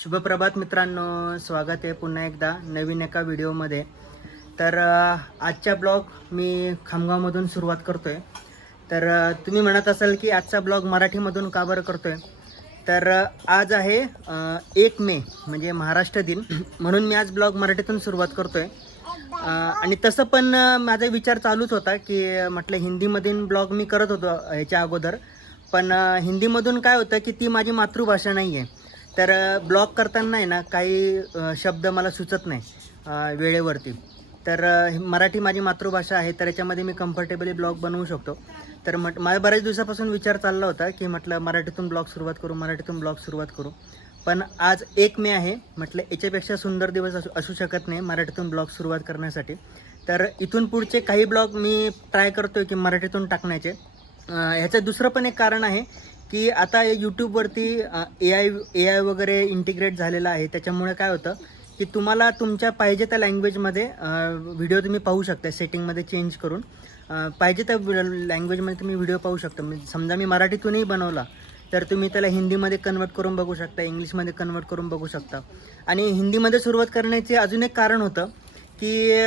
शुभप्रभात मित्रांनो, स्वागत आहे पुन्हा एकदा नवीन एका व्हिडिओमध्ये. तर आजचा ब्लॉग मी खामगावमधून सुरुवात करतोय. तर तुम्ही म्हणत असाल की आजचा ब्लॉग मराठीमधून का बरं करतोय. तर आज आहे 1 मे म्हणजे महाराष्ट्र दिन म्हणून मी आज ब्लॉग मराठीतून सुरुवात करतोय. आणि तसं पण माझा विचार चालूच होता की म्हटलं हिंदीमधून ब्लॉग मी करत होतो ह्याच्या अगोदर, पण हिंदीमधून काय होतं की ती माझी मातृभाषा नाही आहे. तर ब्लॉग करताना आहे ना काही शब्द मला सुचत नाही वेळेवरती. तर मराठी माझी मातृभाषा आहे, तर याच्यामध्ये मी कम्फर्टेबली ब्लॉग बनवू शकतो. तर मला बऱ्याच दिवसापासून विचार चालला होता की म्हटलं मराठीतून ब्लॉग सुरुवात करू. पण आज 1 मे आहे, म्हटलं याच्यापेक्षा सुंदर दिवस असू शकत नाही मराठीतून ब्लॉग सुरुवात करण्यासाठी. तर इथून पुढचे काही ब्लॉग मी ट्राय करतोय की मराठीतून टाकण्याचे. ह्याचं दुसरं पण एक कारण आहे की आता यूट्यूबवरती ए आय वगैरे इंटिग्रेट झालेलं आहे. त्याच्यामुळे काय होतं की तुम्हाला तुमच्या पाहिजे त्या लँग्वेजमध्ये व्हिडिओ तुम्ही पाहू शकता. सेटिंगमध्ये चेंज करून पाहिजे त्या लँग्वेजमध्ये तुम्ही व्हिडिओ पाहू शकता. म्हणजे समजा मी मराठीतूनही बनवला तर तुम्ही त्याला हिंदीमध्ये कन्वर्ट करून बघू शकता, इंग्लिशमध्ये कन्वर्ट करून बघू शकता. आणि हिंदीमध्ये सुरुवात करण्याचे अजून एक कारण होतं की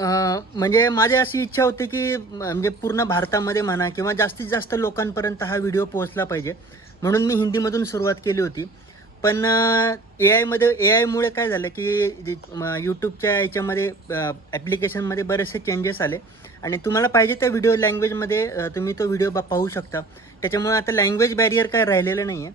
म्हणजे माझी अशी इच्छा होती की म्हणजे पूर्ण भारतामध्ये म्हणा किंवा जास्तीत जास्त लोकांपर्यंत हा व्हिडिओ पोहोचला पाहिजे, म्हणून मी हिंदीमधून सुरुवात केली होती. पण ए आयमुळे काय झालं की यूट्यूबच्या याच्यामध्ये ॲप्लिकेशनमध्ये बरेचसे चेंजेस आले आणि तुम्हाला पाहिजे त्या व्हिडिओ लँग्वेजमध्ये तुम्ही तो व्हिडिओ पाहू शकता. त्याच्यामुळे आता लँग्वेज बॅरियर काय राहिलेलं नाही आहे.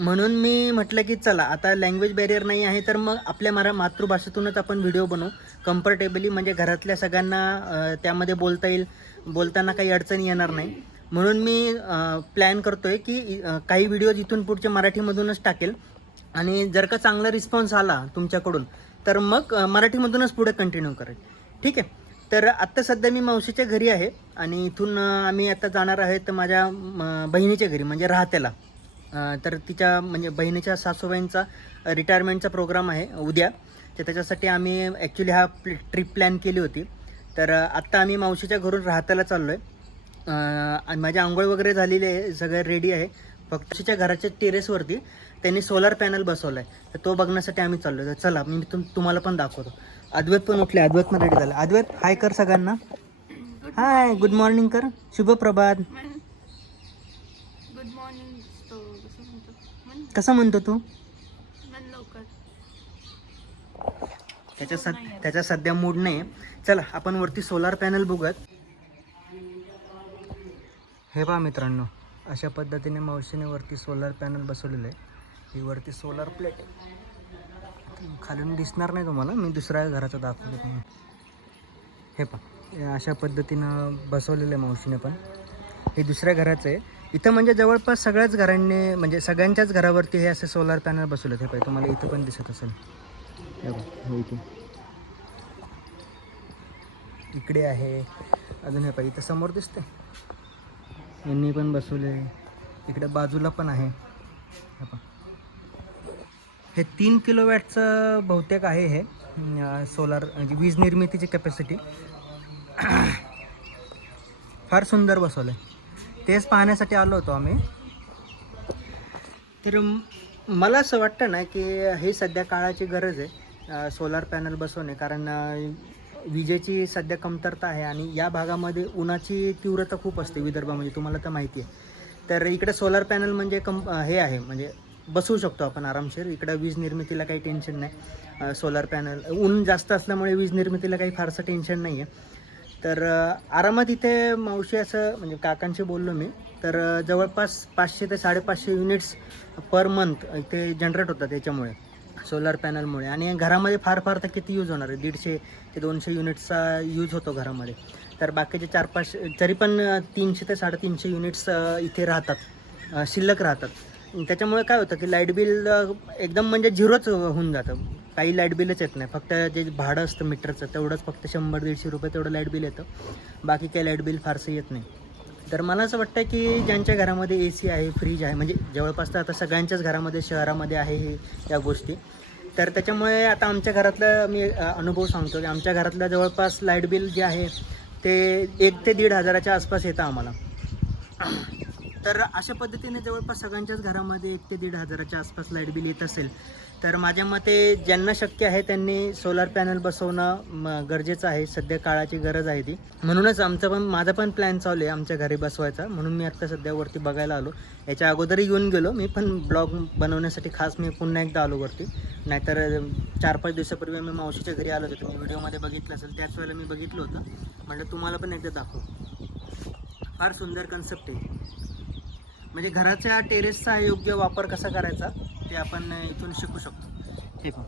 म्हणून मी म्हटलं की चला आता लँग्वेज बॅरियर नाही आहे तर मग आपल्या मातृभाषेतूनच आपण व्हिडिओ बनवू कम्फर्टेबली, म्हणजे घरातल्या सगळ्यांना त्यामध्ये बोलता येईल, बोलताना काही अडचणी येणार नाही. म्हणून मी प्लॅन करतो आहे की काही व्हिडिओज इथून पुढचे मराठीमधूनच टाकेल आणि जर का चांगला रिस्पॉन्स आला तुमच्याकडून तर मग मराठीमधूनच पुढे कंटिन्यू करेल. ठीक आहे. तर आत्ता सध्या मी मावशीच्या घरी आहे आणि इथून आम्ही आता जाणार आहे तर माझ्या बहिणीच्या घरी म्हणजे राहत्याला. तर तिच्या म्हणजे बहिणीच्या सासूबाईंचा रिटायरमेंटचा प्रोग्राम आहे उद्या. तर त्याच्यासाठी आम्ही ॲक्च्युली ट्रिप प्लॅन केली होती. तर आत्ता आम्ही मावशीच्या घरून राहत्याला चाललो आहे. आणि माझी आंघोळ वगैरे झालेली आहे, सगळं रेडी आहे. फक्त मावशीच्या घराच्या टेरेसवरती त्यांनी सोलार पॅनल बसवला आहे, तर तो बघण्यासाठी आम्ही चाललो आहे. तर चला मी तुम्हाला पण दाखवतो. अद्वैत पण उठले, अद्वैत पण रेडी झालं. अद्वैत हाय कर सगळ्यांना. हाय, गुड मॉर्निंग कर, शुभप्रभात. Good morning. कसं म्हणतो तू? लवकर. त्याच्या सध्या मूड नाही. चला आपण वरती सोलार पॅनल बघूयात. हे पहा मित्रांनो, अशा पद्धतीने मावशीने वरती सोलार पॅनल बसवलेलं आहे. ही वरती सोलार प्लेट खालून दिसणार नाही तुम्हाला, मी दुसऱ्या घराचं दाखवतो तुम्ही. हे पहा अशा पद्धतीनं बसवलेलं आहे मावशीने पण. हे दुसऱ्या घराचं आहे. इथं म्हणजे जवळपास सगळ्याच घरांनी म्हणजे सगळ्यांच्याच घरावरती हे असे सोलार पॅनल बसवले. हे पाहिजे तुम्हाला इथं पण दिसत असेल. हो इथे इकडे आहे अजून. हे पाहिजे इथं समोर दिसते, यांनी पण बसवले. इकडे बाजूला पण आहे. हे 3 किलोवॅटचं बहुतेक आहे हे सोलार म्हणजे वीज निर्मितीची कॅपॅसिटी. फार सुंदर बसवलं आहे. तेच पाहण्यासाठी आलो होतो आम्ही. तर मला असं वाटतं ना की हे सध्या काळाची गरज आहे सोलार पॅनल बसवणे, कारण विजेची सध्या कमतरता आहे आणि या भागामध्ये उन्हाची तीव्रता खूप असते विदर्भामध्ये, तुम्हाला तर माहिती आहे. तर इकडे सोलार पॅनल म्हणजे हे आहे म्हणजे बसवू शकतो आपण आरामशीर. इकडं वीज निर्मितीला काही टेन्शन नाही. सोलार पॅनल ऊन जास्त असल्यामुळे वीज निर्मितीला काही फारसं टेन्शन नाही आहे. तर आरामात इथे मावशी असं म्हणजे काकांशी बोललो मी, तर जवळपास 500 ते 550 युनिट्स पर मंथ इथे जनरेट होतात याच्यामुळे, सोलार पॅनलमुळे. आणि घरामध्ये फार तर किती यूज होणार आहे, 150 ते 200 युनिट्सचा यूज होतो घरामध्ये. तर बाकीचे 4-5 तरी पण 300 ते 350 युनिट्स इथे राहतात, शिल्लक राहतात. त्याच्यामुळे काय होतं की लाईट बिल एकदम म्हणजे झिरोच होऊन जातं. काही लाईट बिलच येत नाही, फक्त जे भाडं असतं मीटरचं तेवढंच, फक्त 100-150 रुपये तेवढं लाईट बिल येतं. बाकी काही लाईट बिल फारसं येत नाही. तर मला असं वाटतं की ज्यांच्या घरामध्ये AC आहे, फ्रीज आहे, म्हणजे जवळपास तर आता सगळ्यांच्याच घरामध्ये शहरामध्ये आहे हे या गोष्टी. तर त्याच्यामुळे आता आमच्या घरातलं मी अनुभव सांगतो की आमच्या घरातलं जवळपास लाईट बिल जे आहे ते 1 ते 1,500 हजाराच्या आसपास येतं आम्हाला. तर अशा पद्धतीने जवळपास सगळ्यांच्याच घरामध्ये 1 ते 1.5 हजाराच्या आसपास लाईट बिल येत असेल. तर माझ्या मते ज्यांना शक्य आहे त्यांनी सोलार पॅनल बसवणं गरजेचं आहे. सध्या काळाची गरज आहे ती. म्हणूनच माझा पण प्लॅन चालू आहे आमच्या घरी बसवायचा. म्हणून मी आत्ता सध्या वरती बघायला आलो. याच्या अगोदरही येऊन गेलो मी, पण ब्लॉग बनवण्यासाठी खास मी पुन्हा एकदा आलो वरती. नाहीतर 4-5 दिवसापूर्वी मी मावशीच्या घरी आलो होतो. तुम्ही व्हिडिओमध्ये बघितलं असेल, त्याच वेळेला मी बघितलं होतं. म्हटलं तुम्हाला पण एकदा दाखव. फार सुंदर कन्सेप्ट आहे. म्हणजे घराच्या टेरेसचा योग्य वापर कसा करायचा ते आपण इथून शिकू शकतो. ठीक आहे.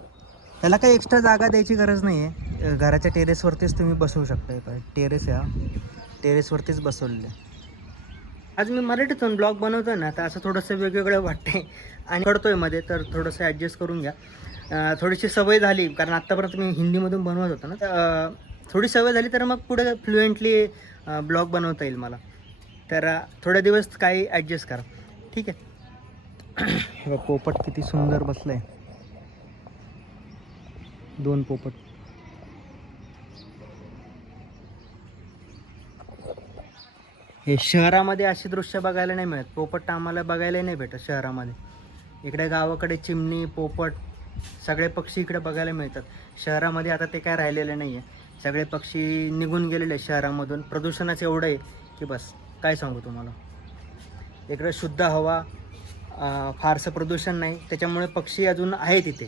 त्याला काही एक्स्ट्रा जागा द्यायची गरज नाही आहे. घराच्या टेरेसवरतीच तुम्ही बसवू शकता. टेरेस या टेरेसवरतीच बसवलेलं आहे. आज मी मराठीतून ब्लॉग बनवतो ना, तर असं थोडंसं वेगवेगळं वाटतंय आणि कळतोय मध्ये, तर थोडंसं ॲडजस्ट करून घ्या. थोडीशी सवय झाली, कारण आत्तापर्यंत मी हिंदीमधून बनवत होतो ना, तर थोडी सवय झाली तर मग पुढे फ्लुएंटली ब्लॉग बनवता येईल मला. तर थोडे दिवस काही ॲडजस्ट करा. ठीक आहे. पोपट किती सुंदर बसलं आहे. 2 पोपट. हे शहरामध्ये अशी दृश्य बघायला नाही मिळत. पोपट आम्हाला बघायला नाही भेटत शहरामध्ये. इकडे गावाकडे चिमणी, पोपट सगळे पक्षी इकडे बघायला मिळतात. शहरामध्ये आता ते काय राहिलेलं नाही आहे. सगळे पक्षी निघून गेलेले शहरामधून. प्रदूषणाचं एवढं आहे की बस काय सांगू तुम्हाला. इकडे शुद्ध हवा, फारसं प्रदूषण नाही, त्याच्यामुळे पक्षी अजून आहेत इथे.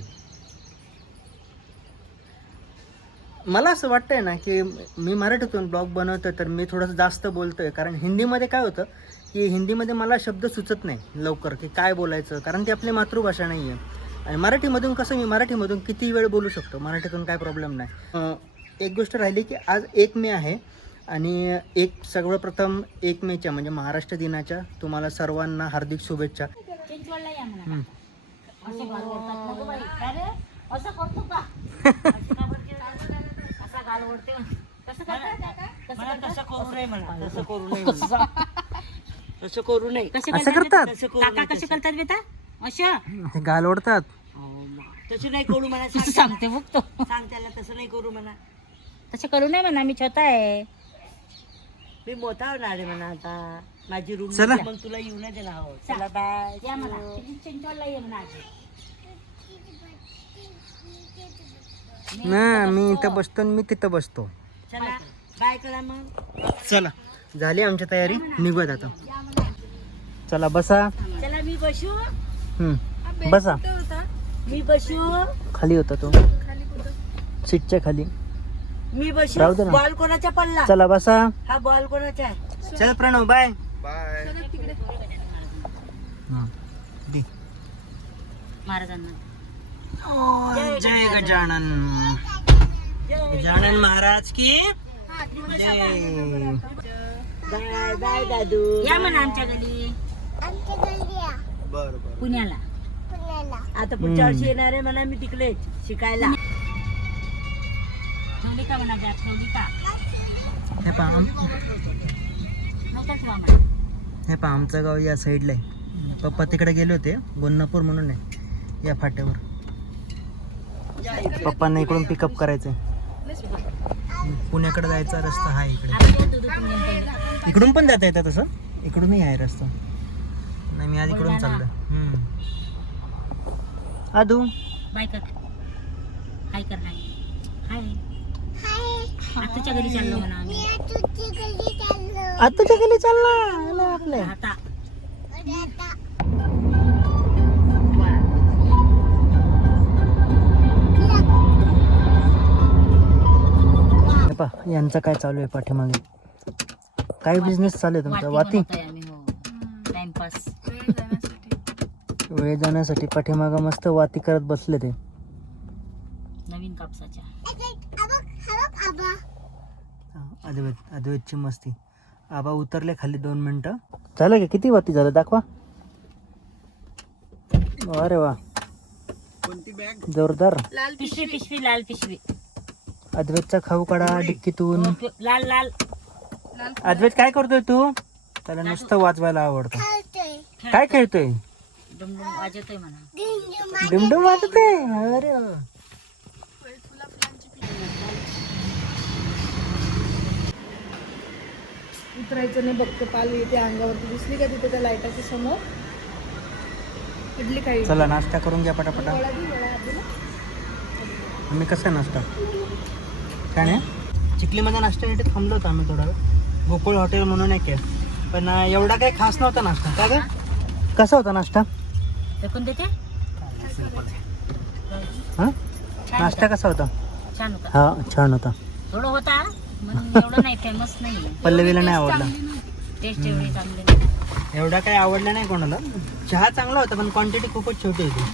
मला असं वाटतंय ना की मी मराठीतून ब्लॉग बनवतो तर मी थोडंसं जास्त बोलतोय, कारण हिंदीमध्ये काय होतं की हिंदीमध्ये मला शब्द सुचत नाही लवकर की काय बोलायचं, कारण ती आपली मातृभाषा नाही आहे. आणि मराठीमधून कसं मी मराठीमधून किती वेळ बोलू शकतो, मराठीतून काय प्रॉब्लेम नाही. एक गोष्ट राहिली की आज 1 मे आहे आणि सर्वप्रथम 1 मेच्या म्हणजे महाराष्ट्र दिनाच्या तुम्हाला सर्वांना हार्दिक शुभेच्छा. असं करतात कसे करतात बेटा अशा गाल ओढतात. तसं नाही करू म्हणा. सांगते मग तो सांग त्याला तसं नाही करू म्हणा. तसं करू नये म्हणा. मी छोटा आहे. मी मोठा होणार आहे म्हणा. आता माझी रूम मग तुला येऊ नाही देणार. चला बाय. या म्हणा. चिंचवडला ये म्हणा. ना मी इथं बसतो आणि मी तिथं बसतो. चला बाय करा मग. चला झाली आमची तयारी, निघूयात आता. चला बसा. चला मी बसू. बसा. मी बसू. खाली होता तो, सीटच्या खाली. मी बसू. राहू दे ना. बॉल कोणाचा पडला. चला बसा. हा बॉल कोणाचा आहे. चल प्रणव बाय. महाराजांना जय गजानन. गजानन महाराज की जय. बाय बाय दादू. या म्हणा आमच्या घरी. पुण्याला. आता पुढच्या वर्षी येणार आहे म्हणा मी तिकडे शिकायला. ठेवली का म्हणा बॅग. ठेवली का. हे पहा नव्हतं ठेवा म्हणा. हे पहा आमचं गाव या साईडला आहे. पप्पा तिकडे गेले होते, गोन्नापूर म्हणून आहे या फाट्यावर. पप्पांना इकडून पिकअप करायचंय. पुण्याकडे जायचा रस्ता हा इकडे. इकडून पण जाता येतं तसं. इकडूनही आहे रस्ता. नाही मी आज इकडून चाललोय. आदू बाय कर. हाय कर. हाय. आताच्या घरी चाललो म्हणा आम्ही. आताच्या घरी चालला आपल्या. आता यांचा काय चालू आहे पाठीमागे. काय बिझनेस चालू आहे तुमचा. वाती. टाइमपास. वेळ जाण्यासाठी पाठीमागं मस्त वाती करत बसले ते. नवीन कापसाच्या. अद्वैतची मस्ती. आबा उतरले खाली 2 मिनिटं. झालं का. किती वाती झालं दाखवा. अरे वा कोणती बॅग जोरदार. पिशवी लाल पिशवी. अद्वैतचा खाऊ काढा डिक्कीतून. लाल लाल. अद्वैत काय करतोय तू. त्याला नुसतं वाजवायला आवडतं. काय खेळतोय. डुमडुम वाजवतोय म्हणा. डुमडुम वाजतोय. अरे उतरायचं नाही. बघते पाली इथे अंगावरती दिसली का तिथे त्या लाईटाच्या समोर इडली खायची. चला नाश्ता करून घ्या पटापटा. वडा दे, वडा आपल्याला. आम्ही कसं नाश्ता छान आहे. चिखलीमध्ये नाश्त्यासाठी थांबलो होतो आम्ही थोडा वेळ. गोकुळ हॉटेल म्हणून एक आहे, पण एवढा काही खास नव्हता नाश्ता. काय काय कसा होता नाश्ता? फेकून देते. हां नाश्ता कसा होता? छान होता. हा छान होता. थोडं होता पण एवढं नाही, फेमस नाही. पल्लवीला नाही आवडला. टेस्ट एवढी चांगली नाही. एवढा काही आवडला नाही कोणाला. चहा चांगला होता पण क्वांटिटी खूपच छोटी होती.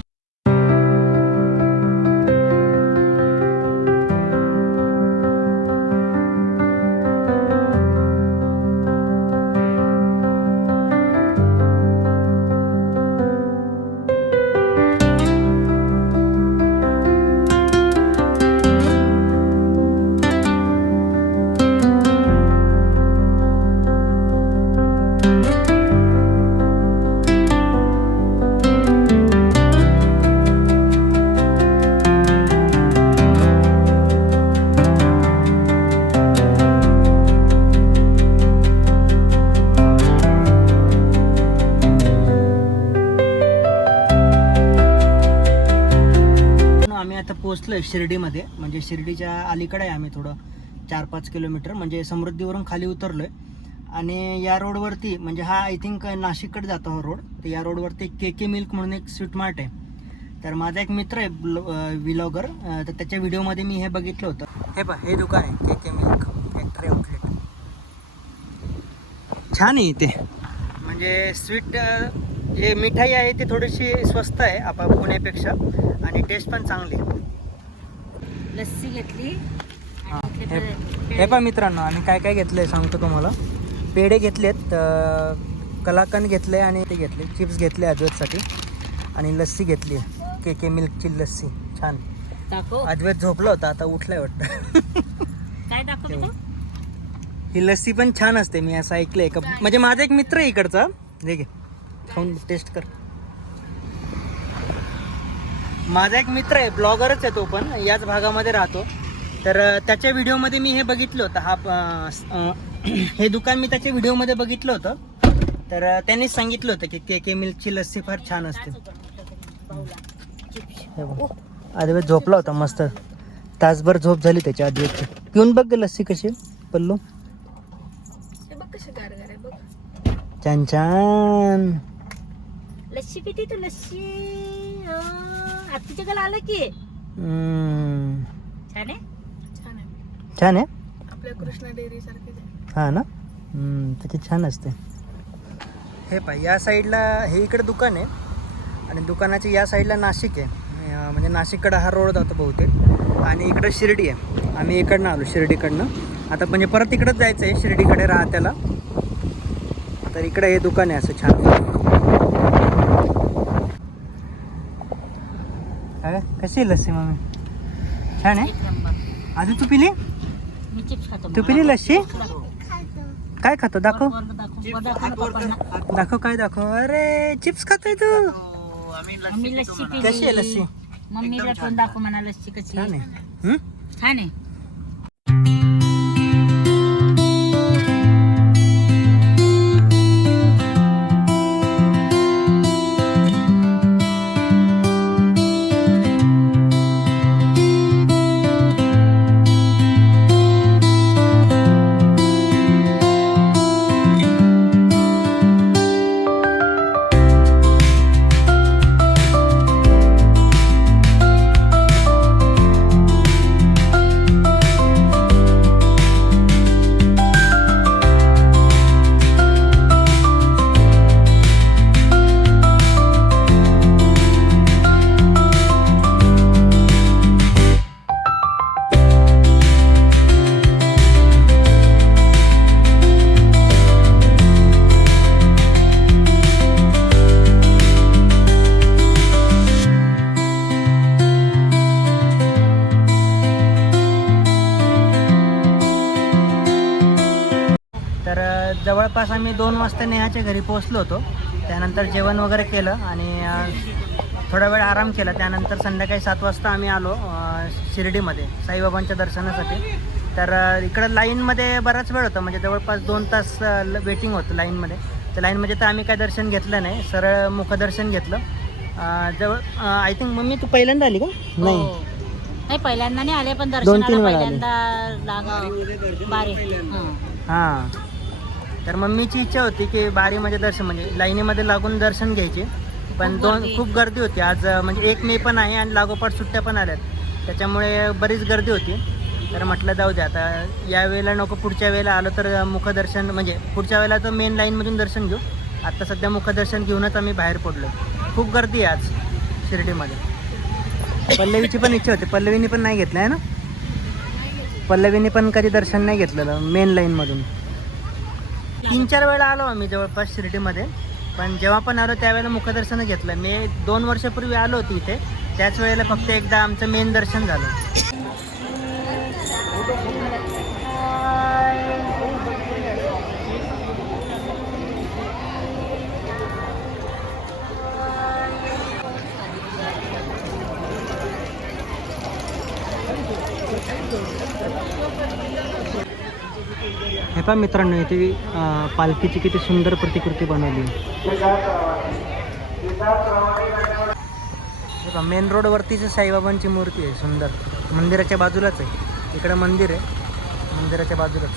आम्ही आता पोहोचलोय शिर्डीमध्ये. म्हणजे शिर्डीच्या अलीकडे आहे आम्ही थोडं 4-5 किलोमीटर. म्हणजे समृद्धीवरून खाली उतरलोय आणि या रोडवरती म्हणजे हा आय थिंक नाशिककडे जातो हा रोड. तर या रोडवरती के मिल्क म्हणून एक स्वीट मार्ट आहे. तर माझा एक मित्र आहे व्लॉगर, तर त्याच्या व्हिडिओमध्ये मी हे बघितलं होतं. हे बघ हे दुकान आहे के मिल्क फॅक्टरी आउटलेट. छान आहे इथे. म्हणजे स्वीट जे मिठाई आहे ती थोडीशी स्वस्त आहे आपल्या पुण्यापेक्षा आणि टेस्ट पण चांगली. लस्सी घेतली. हां हे पहा मित्रांनो, आम्ही काय काय घेतलं आहे सांगतो तुम्हाला. पेढे घेतलेत, कलाकंद घेतले आणि ते घेतले, चिप्स घेतले अद्वैतसाठी आणि लस्सी घेतली के मिल्कची लस्सी. छान. दाखव. अद्वैत झोपला होता, आता उठलाय वाटतं. काय दाखवतो? ही लस्सी पण छान असते, मी असं ऐकलंय का. म्हणजे माझा एक मित्र आहे इकडचा, हे घे खाऊन टेस्ट कर. माझा एक मित्र आहे, ब्लॉगरच आहे तो पण, याच भागामध्ये राहतो. तर त्याच्या व्हिडिओमध्ये मी हे बघितलं होतं. हा हे दुकान मी त्याच्या व्हिडिओमध्ये बघितलं होतं. तर त्यांनी सांगितलं होतं की के मिल्कची लस्सी फार छान असते. अद्वैत झोपला होता मस्त, तासभर झोप झाली त्याच्या अद्वैतची. पिऊन बघ लस्सी कशी पल्लू. हे बघ कशी गार गार आहे बघ. छान छान. लस्सी पिती तू लस्सी. आत्तीच्या गला आलं की छान आहे. छान आहे. छान आहे. आपल्या कृष्णा डेअरी सारखीच आहे. हा ना. त्याची छान असते. हे पाय या साईडला हे इकडे दुकान आहे आणि दुकानाच्या या साईडला नाशिक आहे. म्हणजे नाशिककडं हा रोड जातो बहुतेक आणि इकडं शिर्डी आहे. आम्ही इकडनं आलो शिर्डीकडनं. आता म्हणजे परत इकडंच जायचं आहे शिर्डीकडे राहत्याला. तर इकडे हे दुकान आहे असं छान. काय कशी आहे लस्सी मम्मी? छान आहे. एक नंबर. आधी तू पिली? मी चिप्स खातो. तू पिली लस्सी? काय खातो दाखव. दाखव. दाखव काय दाखव. अरे चिप्स खातोय तू. आम्ही लस्सी पिली. कशी आहे लस्सी? मम्मीला पण दाखव म्हणा लस्सी कशी छान आहे. आहे. छान आहे. जवळपास आम्ही 2 वाजता नेहाच्या घरी पोहोचलो होतो. त्यानंतर जेवण वगैरे केलं आणि थोडा वेळ आराम केला. त्यानंतर संध्याकाळी 7 वाजता आम्ही आलो शिर्डीमध्ये साईबाबांच्या दर्शनासाठी. तर इकडं लाईनमध्ये बराच वेळ होता, म्हणजे जवळपास 2 तास वेटिंग होतं लाईनमध्ये. तर लाईनमध्ये तर आम्ही काय दर्शन घेतलं नाही, सरळ मुखदर्शन घेतलं. जवळ आय थिंक मम्मी तू पहिल्यांदा आली का? नाही, हो. नाही पहिल्यांदा नाही आले, पण 2-3 दर्शनाला वेळा आले. पहिल्यांदा लागा बारी. हां. हां, तर मम्मीची इच्छा होती की बारीमध्ये दर्शन म्हणजे लाईनीमध्ये लागून दर्शन घ्यायचे, पण खूप गर्दी होती आज. म्हणजे 1 मे पण आहे आणि लागोपाठ सुट्ट्या पण आल्यात, त्याच्यामुळे बरीच गर्दी होती. तर म्हटलं जाऊ द्या आता, या वेळेला नको, पुढच्या वेळेला आलो तर मुखदर्शन म्हणजे पुढच्या वेळेला तर मेन लाईनमधून दर्शन घेऊ. आत्ता सध्या मुखदर्शन घेऊनच आम्ही बाहेर पडलो. खूप गर्दी आहे आज शिर्डीमध्ये. पल्लवीची पण इच्छा होती, पल्लवीनी पण नाही घेतलं आहे ना. पल्लवीने पण कधी दर्शन नाही घेतलेलं मेन लाईनमधून. 3-4 वेळा आलो आम्ही जवळपास शिर्डीमध्ये, पण जेव्हा पण आलो त्यावेळेला मुखदर्शन घेतलं. मी 2 वर्षापूर्वी आलो होती इथे, त्याच वेळेला फक्त एकदा आमचं मेन दर्शन झालं. हे पहा मित्रांनो, इथे पालखीची किती सुंदर प्रतिकृती बनवली. हे पहा मेन रोडवरतीच साईबाबांची मूर्ती आहे सुंदर. मंदिराच्या बाजूलाच आहे, इकडं मंदिर आहे, मंदिराच्या बाजूलाच.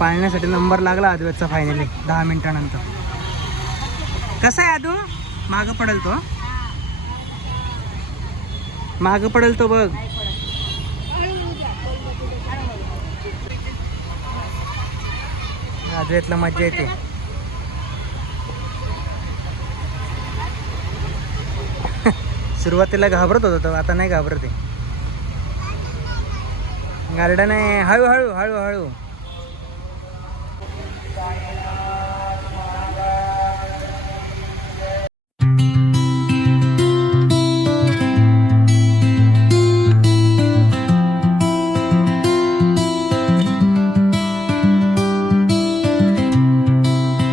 पाळण्यासाठी नंबर लागला आदवेचा फायनली 10 मिनिटानंतर. कसा आहे आदू? मागं पडेल तो, मागं पडेल तो बघ. आदवेतला मज्जा येते. सुरुवातीला घाबरत होता तो, आता नाही घाबरत आहे. गार्डन आहे, हळूहळू हळूहळू.